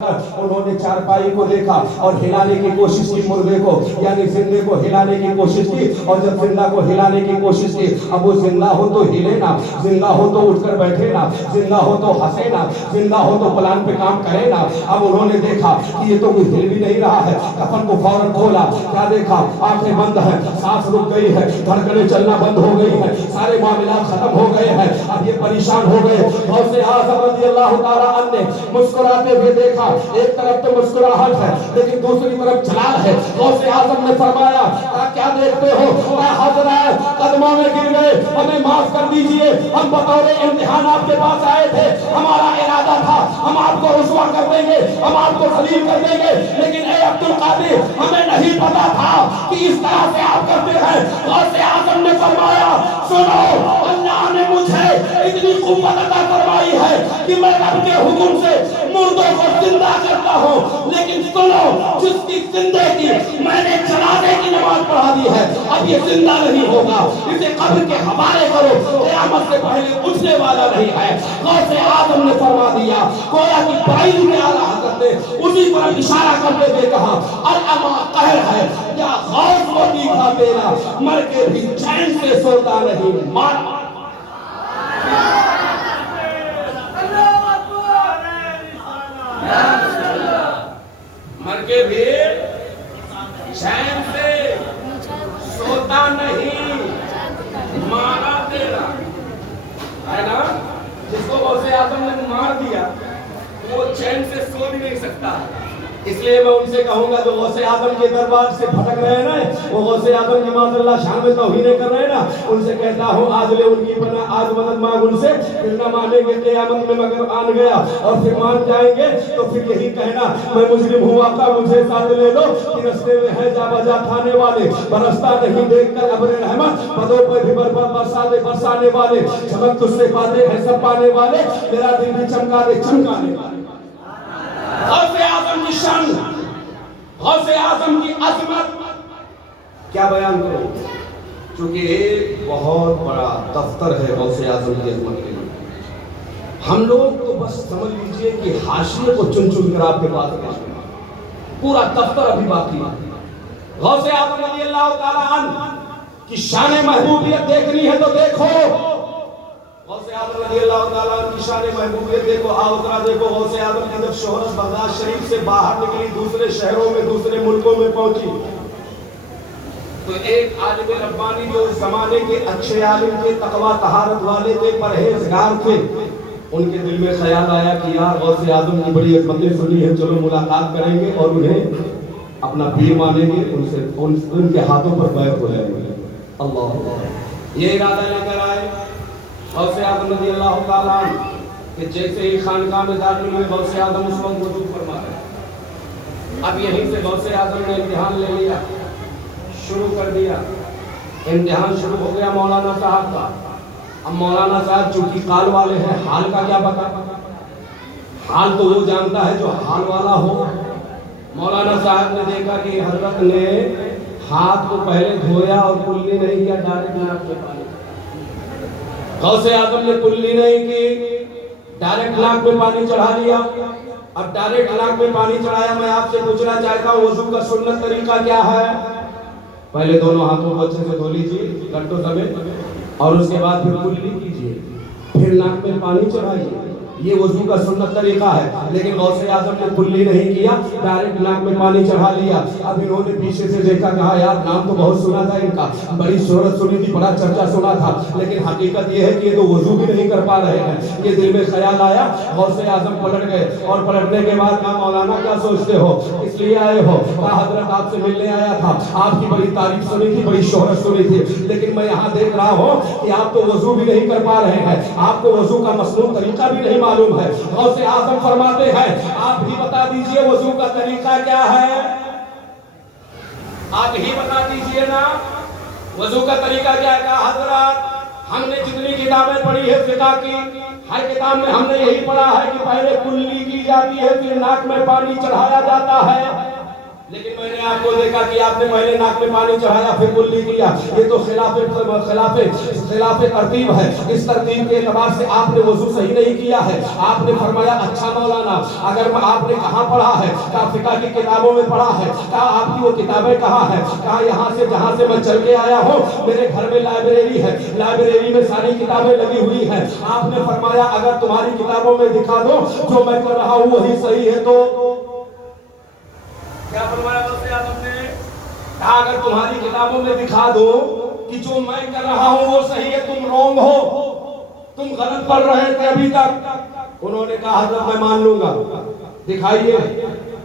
انہوں نے چارپائی کو دیکھا اور ہلانے کی کوشش کی مردے کو، یعنی زندے کو ہلانے کی کوشش کی، اور جب زندہ کو ہلانے کی کوشش کی، اب وہ زندہ ہو تو ہلے نا، زندہ ہو تو اٹھ کر بیٹھے نا، زندہ ہو تو ہنسے نا، زندہ ہو تو پلان پہ کام کرے نا۔ اب انہوں نے دیکھا کہ یہ تو کوئی ہل بھی نہیں رہا ہے، کفن کو فوراً کھولا، کیا دیکھا؟ آنکھیں بند ہیں، سانس رک گئی ہے، دھڑکنیں چلنا بند ہو گئی ہیں، سارے معاملات ختم ہو گئے ہیں۔ اب یہ پریشان ہو گئے۔ غوث اعظم رضی اللہ تعالیٰ عنہ نے مسکراتے ہوئے دیکھا، ایک طرف تو مسکراہٹ ہے لیکن دوسری طرف جلال ہے۔ غوث اعظم نے فرمایا کیا دیکھتے ہو؟ میں حضرت قدموں میں گر گئے، ہمیں معاف کر دیجئے، ہم بطور امتحان آپ کے پاس آئے تھے، ہمارا ارادہ تھا ہم آپ کو رسوا کر دیں گے، ہم آپ کو ذلیل کر دیں گے، لیکن اے عبدالقادر ہمیں نہیں پتا تھا کہ اس طرح سے آپ کرتے ہیں۔ غوث اعظم نے فرمایا سنو، اللہ نے مجھے اتنی قوت عطا فرمائی ہے کہ میں رب کے حکم سے مردوں کو زندہ کرتا ہوں، لیکن سنو، جس کی زندے کی میں نے جنازے کی نماز پڑھا دی ہے، اب یہ زندہ نہیں ہوگا، اسے قبر کے حوالے کرو، قیامت سے پہلے اٹھنے والا نہیں ہے۔ غوث اعظم نے فرما دیا، گویا کہ بعید میں اعلیٰ حضرت نے اسی طرف اشارہ کرتے ہوئے کہا الاما قہر ہے یا غوث کو دیکھا تیرا، مر کے بھی چین سے سوتا نہیں، مار مر کے بھی چین سے سوتا نہیں، مارا تیرا ہے نا۔ جس کو غوث اعظم نے مار دیا وہ چین سے سو بھی نہیں سکتا۔ اس لیے میں ان سے کہوں گا جو غوث اعظم کے دربار سے بھٹک رہے ہیں نا، وہ غوث اعظم کی معاذ اللہ شان میں توہینیں کر رہے ہیں نا، ان سے کہتا ہوں آج لے ان کی پناہ، آج مدد مانگ ان سے، پھر نہ مانیں گے قیامت میں مگر آن گیا، اور پھر مان جائیں گے تو پھر یہی کہنا میں مجرم ہوں آقا مجھے ساتھ لے لو، کہ رستے میں ہے جا بجا کھانے والے، برستا نہیں دیکھ کر ابر رحمت، بدوں پہ بھی برسانے والے، چمک تجھ سے پاتے ہیں سب پانے والے، میرا دل بھی چمکا دے چمکانے والے۔ غوث اعظم کی شان، غوث اعظم کی عظمت کیا بیان کروں، چونکہ ایک بہت بڑا دفتر ہے غوث اعظم کی عظمت کے لیے۔ ہم لوگ تو بس سمجھ لیجئے کہ حاشیے کو چن چن کر آپ کے پاس رکھیں، پورا دفتر ابھی باقی ہے۔ غوث اعظم رضی اللہ تعالیٰ عنہ کی شان محبوبیت دیکھنی ہے تو دیکھو، غوث اعظم رضی اللہ تعالیٰ عنہ کی شان محبوبیت دیکھو، آؤ ذرا دیکھو۔ غوث اعظم کی جب شہرت بغداد شریف سے باہر نکلی، دوسرے شہروں میں دوسرے ملکوں میں پہنچی، تو ایک عالم ربانی جو اس زمانے کے اچھے عالم کے تقوی طہارت والے تھے، پرہیزگار تھے، ان کے دل میں خیال آیا کہ یار غوث اعظم کی بڑی عظمتیں سنی ہے، چلو ملاقات کریں گے اور انہیں اپنا پیر مانیں گے، ان کے ہاتھوں پر بیعت ہو جائیں گے۔ اللہ یہ ارادہ لے کر آئے غوث اعظم رضی اللہ تعالیٰ عنہ کہ جیسے ہی خانقاہ میں داخل ہوئے غوث اعظم اس وقت وضو فرما رہے۔ اب یہیں سے غوث اعظم نے امتحان لے لیا، شروع کر دیا، امتحان شروع ہو گیا مولانا صاحب کا۔ اب مولانا صاحب چونکہ قال والے ہیں، حال کا کیا پتا، حال تو وہ جانتا ہے جو حال والا ہو۔ مولانا صاحب نے دیکھا کہ حضرت نے ہاتھ کو پہلے دھویا اور کلی نہیں کیا، ڈائریکٹ ناک پہ پانی۔ غوث اعظم نے کلی نہیں کی، ڈائریکٹ ناک پہ پانی چڑھا لیا۔ اب ڈائریکٹ ناک پہ پانی چڑھایا، میں آپ سے پوچھنا چاہتا ہوں وضو کا سنت طریقہ کیا ہے؟ پہلے دونوں ہاتھوں کو اچھے سے دھو لیجیے گھٹوں سمیت، اور اس کے بعد پھر کلی کیجیے، پھر ناک میں پانی چڑھائیے، یہ وضو کا سنت طریقہ ہے۔ لیکن غوث اعظم نے کلی نہیں کیا، ڈائریکٹ ناک میں پانی چڑھا لیا۔ اب انہوں نے پیچھے سے دیکھا، کہا یار نام تو بہت سنا تھا ان کا، بڑی شہرت سنی تھی، بڑا چرچا سنا تھا، لیکن حقیقت یہ ہے کہ یہ تو وضو بھی نہیں کر پا رہے ہیں۔ یہ دل میں خیال آیا، غوث اعظم پلٹ گئے، اور پلٹنے کے بعد کہا مولانا کیا سوچتے ہو، اس لیے آئے ہو؟ کہا حضرت آپ سے ملنے آیا تھا، آپ کی بڑی تعریف سنی تھی، بڑی شہرت سنی تھی، لیکن میں یہاں دیکھ رہا ہوں کہ آپ تو وضو بھی نہیں کر پا رہے ہیں، آپ کو وضو کا مصنون طریقہ بھی نہیں معلوم ہے۔ غوث اعظم فرماتے ہیں آپ ہی بتا دیجئے وضو کا طریقہ کیا ہے، آپ ہی بتا دیجئے نا وضو کا طریقہ کیا ہے۔ کہا حضرات ہم نے جتنی کتابیں پڑھی ہے فقہ کی، ہر کتاب میں ہم نے یہی پڑھا ہے کہ پہلے کلی کی جاتی ہے، پھر ناک میں پانی چڑھایا جاتا ہے۔ لیکن میں نے آپ کو دیکھا کہ آپ نے پہلے ناک میں پانی چڑھایا پھر کلی کیا. یہ تو خلاف ترتیب ہے. اس ترتیب کے اعتبار سے آپ نے وضو صحیح نہیں کیا ہے. آپ نے فرمایا اچھا مولانا اگر آپ نے کہاں پڑھا ہے؟ کہا فقہ کی کتابوں میں پڑھا ہے. کہا آپ کی وہ کتابیں کہاں ہے؟ کہا یہاں سے جہاں سے میں چل کے آیا ہوں میرے گھر میں لائبریری ہے, لائبریری میں ساری کتابیں لگی ہوئی ہیں. آپ نے فرمایا اگر تمہاری کتابوں میں دکھا دو جو میں کر رہا ہوں وہی صحیح ہے تو کیا فرمایا غوث اعظم نے؟ کہا اگر تمہاری کتابوں میں دکھا دو کہ جو میں کر رہا ہوں وہ صحیح ہے تم رونگ ہو, تم غلط پڑھ رہے تھے ابھی تک. انہوں نے کہا حضرت میں مان لوں گا دکھائیے.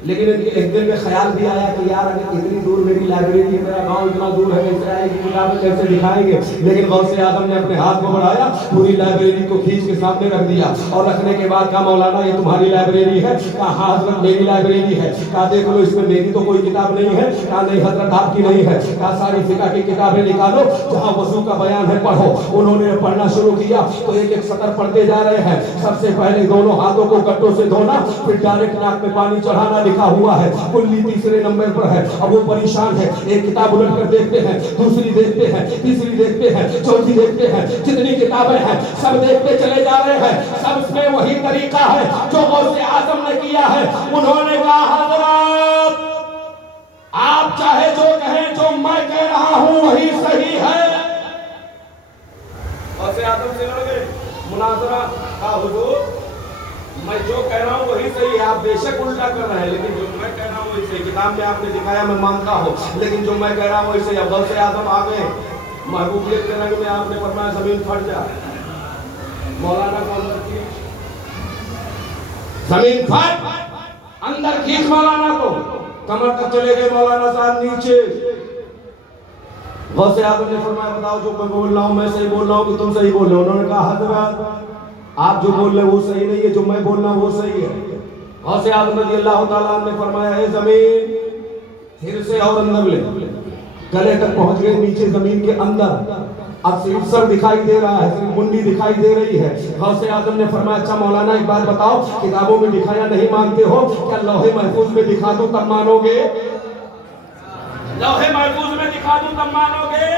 لیکن ان کے ایک دن میں خیال بھی آیا کہ یار اگر اتنی دور میری لائبریری ہے, میرا گاؤں اتنا دور ہے, کیسے آئے گی کتابیں کیسے دکھائیں گے؟ لیکن غوث اعظم نے اپنے ہاتھ کو بڑھایا, پوری لائبریری کو کھینچ کے سامنے رکھ دیا اور رکھنے کے بعد کہا مولانا یہ تمہاری لائبریری ہے؟ کہا ہاں حضرت میری لائبریری ہے. کہا دیکھ لو اس میں میری تو کوئی کتاب نہیں ہے. کہا نہیں حضرت آپ کی نہیں ہے. کہا ساری فقہ کی کتابیں نکالو جہاں وضو کا بیان ہے پڑھو. انہوں نے پڑھنا شروع کیا تو ایک ایک سطر پڑھتے جا رہے ہیں. سب سے پہلے دونوں ہاتھوں کو گٹوں سے دھونا, پھر ڈائریکٹ ناک میں پانی چڑھانا لکھا ہوا ہے. کلی تیسرے نمبر پر ہے. اب وہ پریشان ہے, ایک کتاب الٹ کر دیکھتے ہیں, دوسری دیکھتے ہیں, تیسری دیکھتے ہیں, چوتھی دیکھتے ہیں, جتنی کتابیں ہیں سب دیکھتے چلے جا رہے ہیں. سب میں وہی طریقہ ہے جو غوث اعظم نے کیا ہے. انہوں نے کہا حضرات آپ چاہے جو کہیں جو میں کہہ رہا ہوں وہی صحیح ہے. غوث اعظم سے لڑ گئے, مناظرہ. کہا حضور میں جو کہہ رہا ہوں وہی صحیح ہے, آپ بے شک الٹا کر رہے ہیں لیکن جو میں کہہ رہا ہوں وہی صحیح. کتاب میں آپ نے دکھایا میں مانتا ہوں لیکن جو میں کہہ رہا ہوں وہی صحیح. غوث اعظم آ گئے, محبوبیت کے رنگ میں آپ نے فرمایا زمین پھٹ جا. مولانا کو اندر کھینچ, زمین پھٹ, اندر کھینچ مولانا کو. کمر تک چلے گئے مولانا صاحب نیچے. غوث اعظم نے فرمایا بتاؤ جو میں بول رہا ہوں میں صحیح بول رہا ہوں کہ تم صحیح بول رہے ہو؟ انہوں نے کہا حضرت آپ جو بول رہے ہیں وہ صحیح نہیں ہے, جو میں بول رہا ہوں وہ صحیح ہے. غوث اعظم رضی اللہ تعالیٰ عنہ نے فرمایا اے زمین پھر سے اور اندر لے. گلے تک پہنچ گئے, نیچے زمین کے اندر. اب صرف سر دکھائی دے رہا ہے, صرف منڈی دکھائی دے رہی ہے. غوث اعظم نے فرمایا اچھا مولانا ایک بات بتاؤ, کتابوں میں دکھایا نہیں مانتے ہو, کیا لوح محفوظ میں دکھا دوں تب مانو گے؟ لوح محفوظ میں دکھا دوں تب مانو گے؟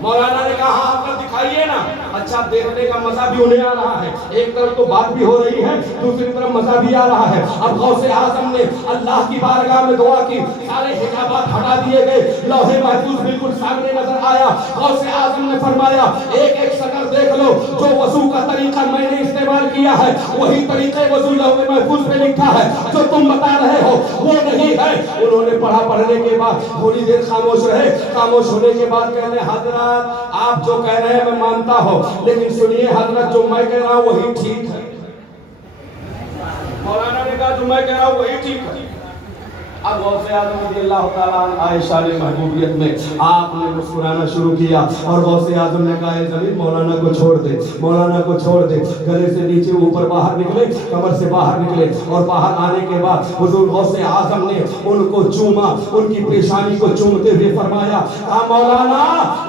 مولانا نے کہا ہاں آپ دکھائیے نا. اچھا دیکھنے کا مزہ بھی انہیں آ رہا ہے, ایک طرف تو بات بھی ہو رہی ہے, دوسری طرف مزہ بھی آ رہا ہے. اب غوث اعظم نے اللہ کی بارگاہ میں دعا کی, سارے حجابات ہٹا دیے گئے, لوح محفوظ بالکل سامنے نظر آیا. غوث اعظم نے فرمایا ایک ایک سطر دیکھ لو, جو وضو کا طریقہ میں نے استعمال کیا ہے وہی طریقے وضو لوح محفوظ میں لکھا ہے, جو تم بتا رہے ہو وہ نہیں ہے. انہوں نے پڑھا, پڑھنے کے بعد تھوڑی دیر خاموش رہے. خاموش ہونے کے بعد کہنے حضرت آپ جو کہہ رہے ہیں میں مانتا ہوں لیکن سنیے حضرت جو میں کہہ رہا ہوں وہی ٹھیک ہے. مولانا نے کہا جو میں کہہ رہا ہوں وہی ٹھیک ہے. اب غوث اعظم رضی اللہ تعالیٰ عنہ آئے شان محبوبیت میں آپ نے مسکرانا شروع کیا اور غوث اعظم نے کہا اے زمین مولانا کو چھوڑ دے, مولانا کو چھوڑ دے. گلے سے نیچے اوپر باہر نکلے, کمر سے باہر نکلے اور باہر آنے کے بعد حضور غوث اعظم نے ان کو چوما, ان کی پیشانی کو چومتے ہوئے فرمایا مولانا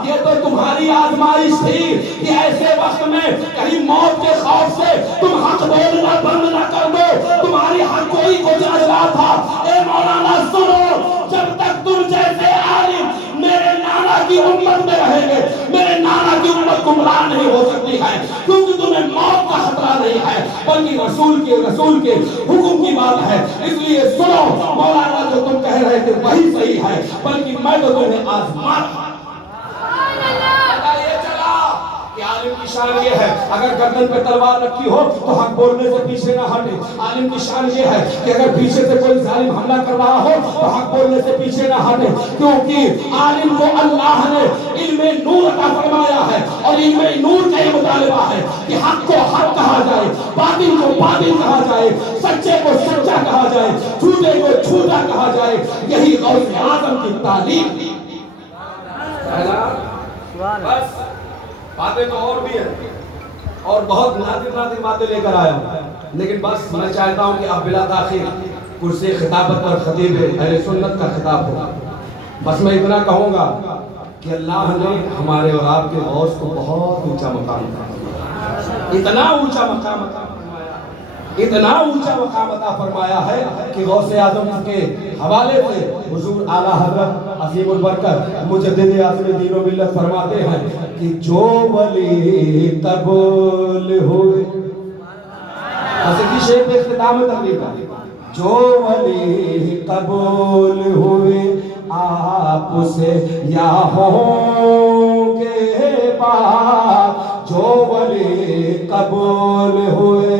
یہ تو تمہاری آزمائش تھی کہ ایسے وقت میں کہیں موت کے خوف سے تم حق بولنا بند نہ کر دو, تمہاری حق کوئی کو جاج رہا تھا. اے مولانا سنو, جب تک تم جیسے عالم میرے نانا کی امت میں رہیں گے میرے نانا کی امت گمراہ نہیں ہو سکتی ہے, کیونکہ تمہیں موت کا خطرہ نہیں ہے بلکہ رسول کے حکم کی بات ہے. اس لیے سنو مولانا جو تم کہہ رہے تھے وہی صحیح ہے, بلکہ میں تو تمہیں آزمانا. یہ چلا کہ عالم کی شان یہ ہے اگر گردن پہ تلوار رکھی ہو تو حق بولنے سے پیچھے نہ ہٹے. عالم کی شان یہ ہے کہ اگر پیچھے سے کوئی ظالم حملہ کر رہا ہو تو حق بولنے سے پیچھے نہ ہٹے, کیونکہ عالم کو اللہ نے علم نور عطا فرمایا ہے اور علم نور کا یہ مطالبہ ہے کہ حق کو حق کہا جائے, باطل کو باطل کہا جائے, سچے کو سچا کہا جائے, جھوٹے کو جھوٹا کہا جائے. یہی غوث اعظم کی تعلیم ہے نا. بس باتیں تو اور بھی ہیں اور بہت نادر باتیں لے کر آیا ہوں, لیکن بس میں چاہتا ہوں کہ اب بلا تاخیر کرسی خطابت پر خطیب اہل سنت کا خطاب ہو. بس میں اتنا کہوں گا کہ اللہ نے ہمارے اور آپ کے غوث کو بہت اونچا مقام دیا, اتنا اونچا مقام فرمایا اتنا اونچا مقام عطا فرمایا ہے کہ غوث اعظم کے حوالے سے حضور اعلیٰ حضرت عظیم البرکت مجدد اعظم دین و ملت فرماتے ہیں کہ جو ولی قبول ہوئے، ایسے کی شیخ میں اختتام تقریر کا، جو ولی قبول ہوئے آپ سے یا ہوں گے پاک، جو ولی قبول ہوئے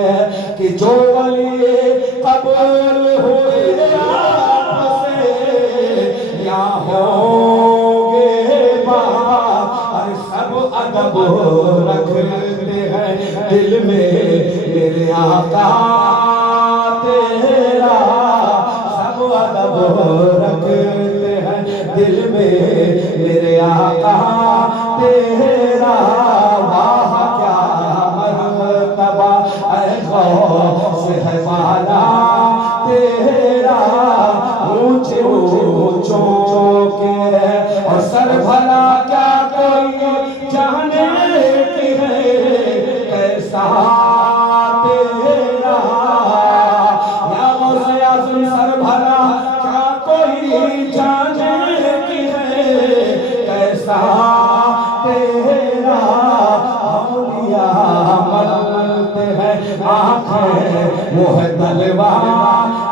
کہ جو ولی قبول ہوئے آپ سے یا ہوں گے پاک، اور سب ادب رکھتے ہیں دل میں میرے آقا تیرا، سب ادب رکھتے ہیں دل میں میرے آقا تیرا، واہ کیا مرتبہ اے غوث ہے والا تیرا، اونچے اونچوں کے اور سر بھلا کیا کوئی جانے کی ہے کیسا تیرا، یا غوث اعظم سر بھلا کیا کوئی جانے کی ہے کیسا تیرا، اولیاء ملتے ہیں آنکھیں وہ ہے تلوا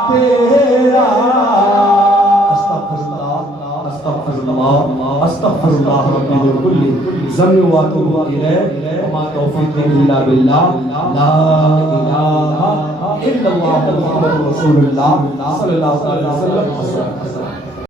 تیرا، استغفر اللہ استغفر اللہ ربی من کل ذنب واتوب الیہ وما توفیقی الا باللہ، لا الہ الا اللہ محمد رسول اللہ صلی اللہ علیہ وسلم۔